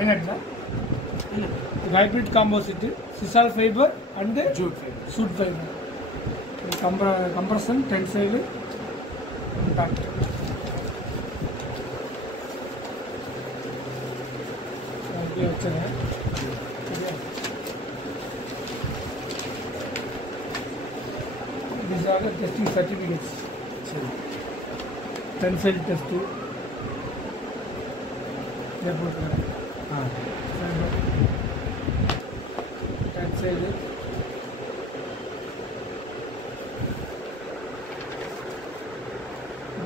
Finite, hybrid composite, sisal fiber and jute fiber. Compression, tensile, impact. These are the testing certificates. Tensile test. Tensile.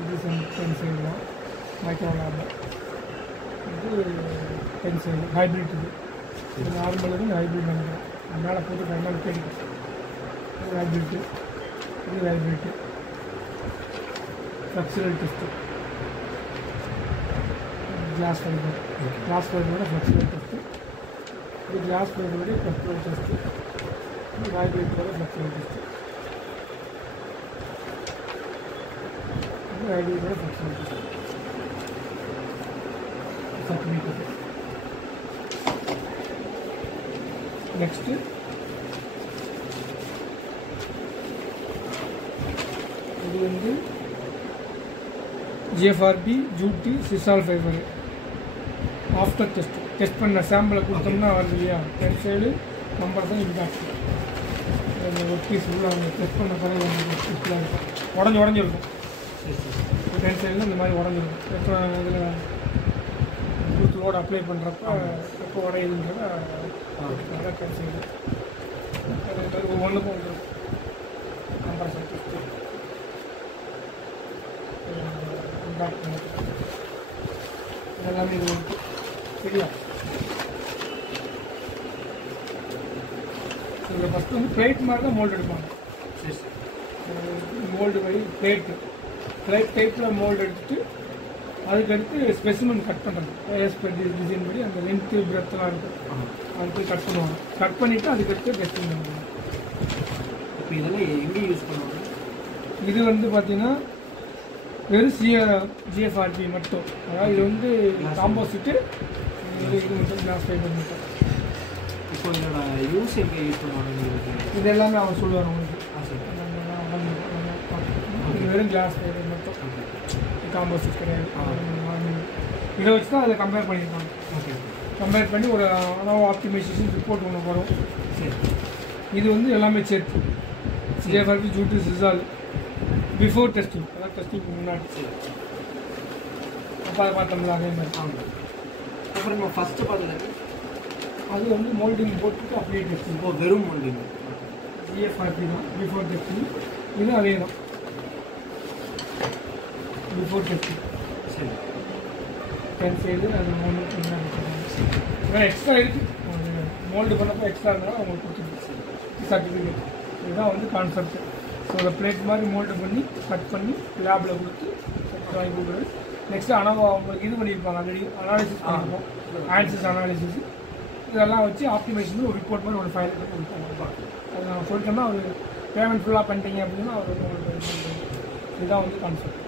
This is tensile. Micro lab. Tensile. Hybrid. Normal hybrid. Another put it on hybrid. Hybrid. Flexible test. Glass fiber. Glass fiber flexible test. The glass fiber flexible test. The hybrid flexible test. The hybrid flexible test. Certificate. Next. GFRP, jute, sisal fiber. After test பண்ண சாம்பிளை கொடுத்தோம்னா வருது இல்லையா டென்சைடு compression impact ஒரு piece உள்ள அவங்க test பண்ண பிறகு இருக்கும் உடஞ்சிருக்கும் டென்சைடில் இந்த மாதிரி உடஞ்சிருக்கும் எப்போ இதில் குரூத் லோடு அப்ளை பண்ணுறப்ப எப்போ உடையுதுன்றத டென்சைடு ஒவ்வொன்றுக்கும் வந்துடும் கம்ப்ரஷன் டெஸ்ட்டு இம்பாக்ட் இதெல்லாமே இது சரியா இதில் ஃபஸ்ட்டு வந்து பிளேட் மாதிரி தான் மோல்டு எடுப்பாங்க மோல்டு படி பிளேட் டைப்பில் மோல்டு எடுத்துட்டு அதுக்கடுத்து ஸ்பெசிமன் கட் பண்ணுறது டிசைன் படி அந்த லென்த்து பிரெத்தெலாம் இருக்கும் அது போய் கட் பண்ணுவாங்க கட் பண்ணிவிட்டு அதுக்கடுத்து டெஸ்டிங் பண்ணுவாங்க. இப்போ இதெல்லாம் எங்கே யூஸ் பண்ணுவாங்க? இது வந்து பார்த்தீங்கன்னா வெறும் GFRP மட்டும், அதாவது இது வந்து காம்போசிட்டு, இது மட்டும் கிளாஸ் ஃபைபர் மட்டும். இப்போ இதோட யூஸ் எங்கே யூஸ் பண்ணுவாங்க? இது எல்லாமே அவன் சொல்லுவார் உங்களுக்கு. இது வெறும் கிளாஸ் ஃபைபர் மட்டும், காம்போசிட் கிடையாது. இதை வச்சு தான் அதை கம்பேர் பண்ணியிருக்காங்க. கம்பேர் பண்ணி ஒரு ஆப்டிமைசேஷன் ரிப்போர்ட் ஒன்று வரும். இது வந்து எல்லாமே சேர்த்து GFRP, ஜூட்டு, சிசால் பிஃபோர் டெஸ்டிங், அதாவது டெஸ்டிங்க்கு முன்னாடி. அப்போ அதை பார்த்தோம்ல அதே மாதிரி. அப்புறம் நம்ம ஃபஸ்ட்டு பார்த்தது அது வந்து மோல்டிங் போட்டுட்டு அப்படியே டெஸ்டிங். இப்போ வெறும் மோல்டிங் GFRP தான் பிஃபோர் டெஸ்டிங். இது அதே தான் பிஃபோர் டெஸ்டிங். சரி, டென்சைடு அது மூணு வேறு எக்ஸ்ட்ரா இருக்குது. மோல்டு பண்ணப்போ எக்ஸ்ட்ரா இருந்தாலும் அவங்களுக்கு கொடுத்துருக்கு சர்டிஃபிகேட். இதுதான் வந்து கான்செப்ட். ஸோ அதை பிளேட் மாதிரி மோல்டு பண்ணி கட் பண்ணி லேபில் கொடுத்து வாங்கி கொடுக்குறது. நெக்ஸ்ட்டு அவங்களுக்கு இது பண்ணியிருப்பாங்க, ஆல்ரெடி அனாலிசிஸ் பண்ணியிருப்போம், ஆன்சர்ஸ் அனாலிசிஸ் இதெல்லாம் வச்சு ஆப்டிமைசேஷன் ஒரு ரிப்போர்ட் மாதிரி ஒரு ஃபைல் கொடுப்பாங்க. அது நான் சொல்லிட்டோம்னா அவர் பேமெண்ட் ஃபுல்லாக பண்ணிட்டீங்க அப்படின்னா அவர் வந்து உங்களுக்கு இதுதான் வந்து கான்செப்ட்.